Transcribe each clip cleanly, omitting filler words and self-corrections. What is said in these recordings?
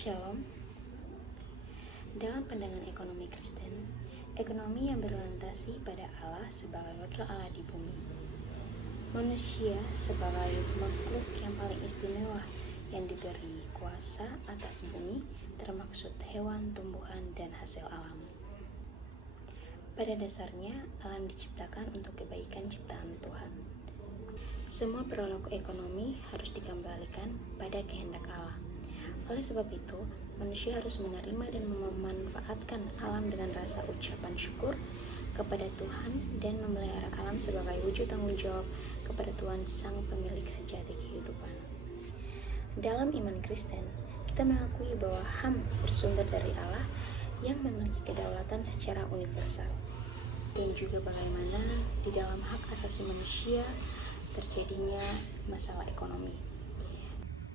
Shalom. Dalam pandangan ekonomi Kristen, ekonomi yang berorientasi pada Allah sebagai wakil Allah di bumi, manusia sebagai makhluk yang paling istimewa yang diberi kuasa atas bumi, termaksud hewan, tumbuhan, dan hasil alam. Pada dasarnya, alam diciptakan untuk kebaikan ciptaan Tuhan. Semua perilaku ekonomi harus dikembalikan pada kehendak Allah. Oleh sebab itu, manusia harus menerima dan memanfaatkan alam dengan rasa ucapan syukur kepada Tuhan dan memelihara alam sebagai wujud tanggung jawab kepada Tuhan Sang Pemilik sejati kehidupan. Dalam iman Kristen, kita mengakui bahwa HAM bersumber dari Allah yang memiliki kedaulatan secara universal, dan juga bagaimana di dalam hak asasi manusia terjadinya masalah ekonomi.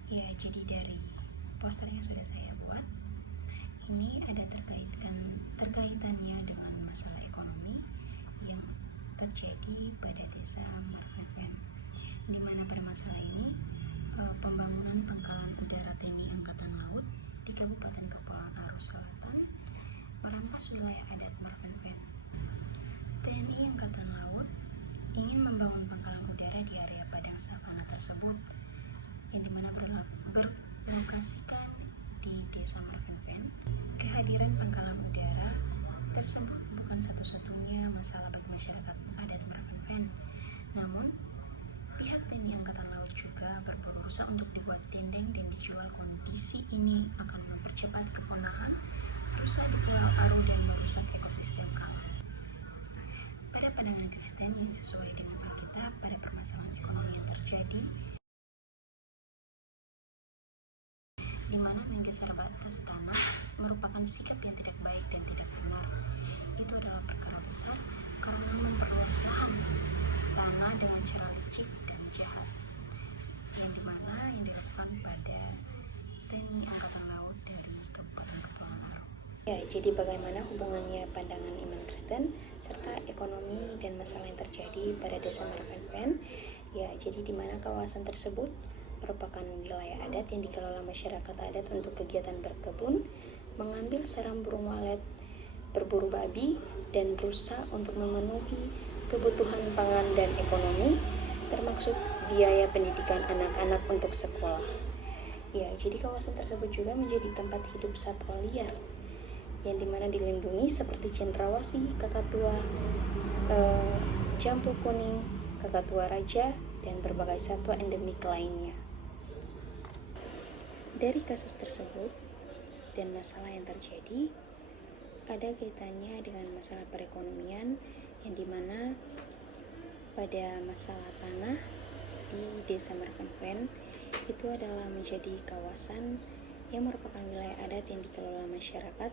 Ya, jadi dari poster yang sudah saya buat, ini ada terkaitannya dengan masalah ekonomi yang terjadi pada desa Marvenven, di mana pada masalah ini pembangunan pangkalan udara TNI Angkatan Laut di Kabupaten Kepulauan Arus Selatan merampas wilayah adat Marvenven. TNI Angkatan Laut ingin membangun pangkalan udara di area padang savana tersebut, yang dimana berlokasikan di desa Marvenven. Kehadiran pangkalan udara tersebut bukan satu-satunya masalah bagi masyarakat adat Marvenven, namun pihak TNI Angkatan Laut juga berusaha untuk dibuat dendeng dan dijual. Kondisi ini akan mempercepat kepunahan rusa di Pulau Aro dan merusak ekosistem alam. Pada pandangan Kristen yang sesuai dengan Alkitab, pada permasalahan ekonomi yang terjadi, di mana menggeser batas tanah merupakan sikap yang tidak baik dan tidak benar. Itu adalah perkara besar karena memperluas lahan tanah dengan cara licik dan jahat, yang dimana yang dilakukan pada TNI Angkatan Laut dari Kabupaten Kepulauan Aro. Ya, jadi bagaimana hubungannya pandangan iman Kristen serta ekonomi dan masalah yang terjadi pada desa Marvenven? Ya, jadi di mana kawasan tersebut merupakan wilayah adat yang dikelola masyarakat adat untuk kegiatan berkebun, mengambil sarang burung walet, berburu babi, dan rusa untuk memenuhi kebutuhan pangan dan ekonomi, termasuk biaya pendidikan anak-anak untuk sekolah. Ya, jadi kawasan tersebut juga menjadi tempat hidup satwa liar, yang dimana dilindungi seperti cendrawasih, kakatua, jambu kuning, kakatua raja, dan berbagai satwa endemik lainnya. Dari kasus tersebut dan masalah yang terjadi, ada kaitannya dengan masalah perekonomian, yang dimana pada masalah tanah di desa Marvenven itu adalah menjadi kawasan yang merupakan wilayah adat yang dikelola masyarakat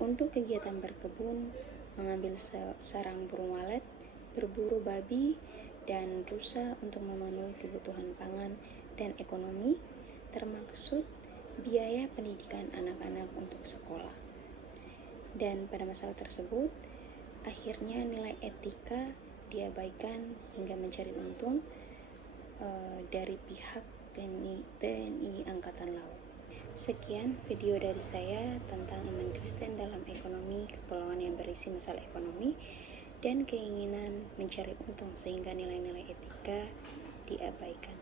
untuk kegiatan berkebun, mengambil sarang burung walet, berburu babi, dan rusa untuk memenuhi kebutuhan pangan dan ekonomi, termaksud biaya pendidikan anak-anak untuk sekolah. Dan pada masalah tersebut, akhirnya nilai etika diabaikan hingga mencari untung dari pihak TNI Angkatan Laut. Sekian video dari saya tentang iman Kristen dalam ekonomi kepulauan yang berisi masalah ekonomi dan keinginan mencari untung sehingga nilai-nilai etika diabaikan.